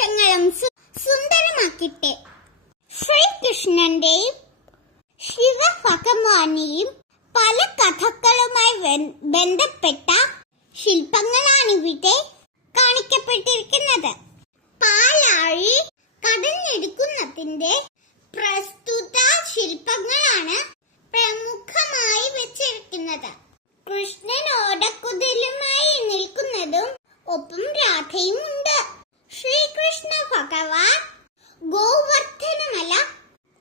നിമിഷങ്ങളും സുന്ദരമാക്കിട്ടെ. ശ്രീകൃഷ്ണന്റെയും ശിവഭഗവാന്റെയും പല കഥകളുമായി ബന്ധപ്പെട്ട ശില്പങ്ങളാണിവിടെ കാണിക്കപ്പെട്ടിരിക്കുന്നത്. പാലാഴി കടഞ്ഞെടുക്കുന്നതിന്റെ പ്രസ്തുത ശില്പങ്ങളാണ് പ്രമുഖമായി വെച്ചിരിക്കുന്നത്. കൃഷ്ണൻ ഓടക്കുതിലുമായി നിൽക്കുന്നതും ഒപ്പം രാധയും ഉണ്ട്. ശ്രീകൃഷ്ണ ഭഗവാൻ ഗോവർദ്ധനമല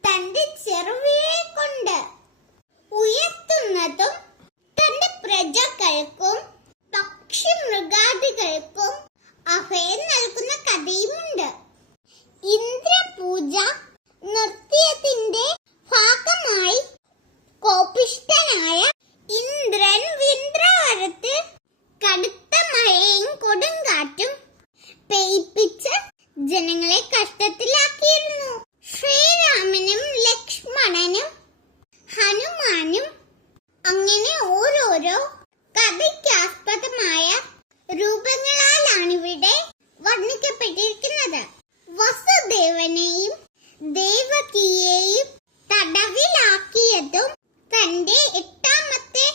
തന്റെ ചെറുവിരൽ കൊണ്ട് ഉയർത്തുന്നതും തന്റെ പ്രജകൾക്കും പക്ഷി മൃഗാദികൾക്കും അഭയം നൽകുന്ന കഥയുമുണ്ട്. ഇന്ദ്രപൂജ നൃത്യത്തിന്റെ ഭാഗമായി കോപിഷ്ഠനായ ഇന്ദ്രൻ വിന്ദ്രവരത്ത് കടുത്ത മഴയും കൊടുങ്കാറ്റും പെയ്പ്പിച്ച് ജനങ്ങളെ കഷ്ടത്തിലാക്കിയിരുന്നു. ശ്രീരാമനും ലക്ഷ്മണനും ഹനുമാനും അങ്ങനെ ഓരോരോ കഥയ്ക്കാസ്പദമായ രൂപങ്ങളാലാണിവിടെ വർണ്ണിക്കപ്പെട്ടിരിക്കുന്നത്. വസുദേവനെയും ദേവകിയെയും തടവിലാക്കിയതും തന്റെ 8ാമത്തെ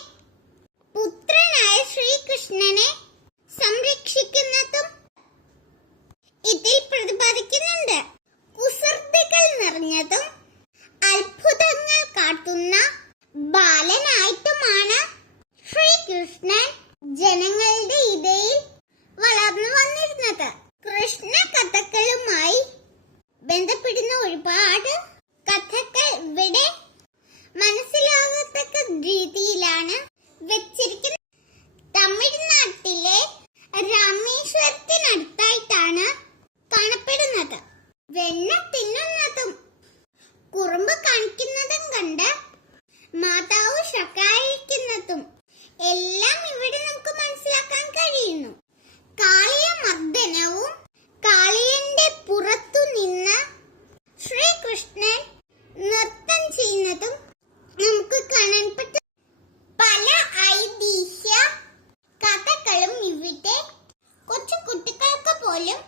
പുത്രനായ ശ്രീകൃഷ്ണനെ സംരക്ഷിക്കുന്നതും ഇതിൽ പ്രതിപാദിക്കുന്നുണ്ട്. കുസൃതികൾ നിറഞ്ഞതും അത്ഭുതങ്ങൾ കാട്ടുന്ന ബാലനായിട്ടുമാണ് ശ്രീകൃഷ്ണൻ ജനങ്ങളുടെ ഇടയിൽ വളർന്നു വന്നിരുന്നത്. കൃഷ്ണ കഥകളുമായി ബന്ധപ്പെടുന്ന ഒരുപാട് കഥകൾ ഇവിടെ മനസ്സിലാകത്തക്ക രീതിയിലാണ് വെച്ചിരിക്കുന്നത്. തമിഴ്നാട്ടിലെ രാമേശ്വരത്തിനടുത്തായിട്ടാണ് കാണപ്പെടുന്നത്. വെണ്ണ തിന്നുന്നതും കുറുമ്പ് കാണിക്കുന്നതും കണ്ട് മാതാവ് ശകാരിക്കുന്നതും എല്ലാം ഇവിടെ നമുക്ക് മനസ്സിലാക്കാൻ കഴിയുന്നു. കാളിയ മർദ്ദനവും കാളിയന്റെ പുറത്തു നിന്ന് ശ്രീകൃഷ്ണൻ നൃത്തം ചെയ്യുന്നതും നമുക്ക് കാണാൻ പറ്റും. പല ഐതിഹ്യ കഥകളും ഇവിടെ കൊച്ചു കുട്ടികൾക്ക് പോലും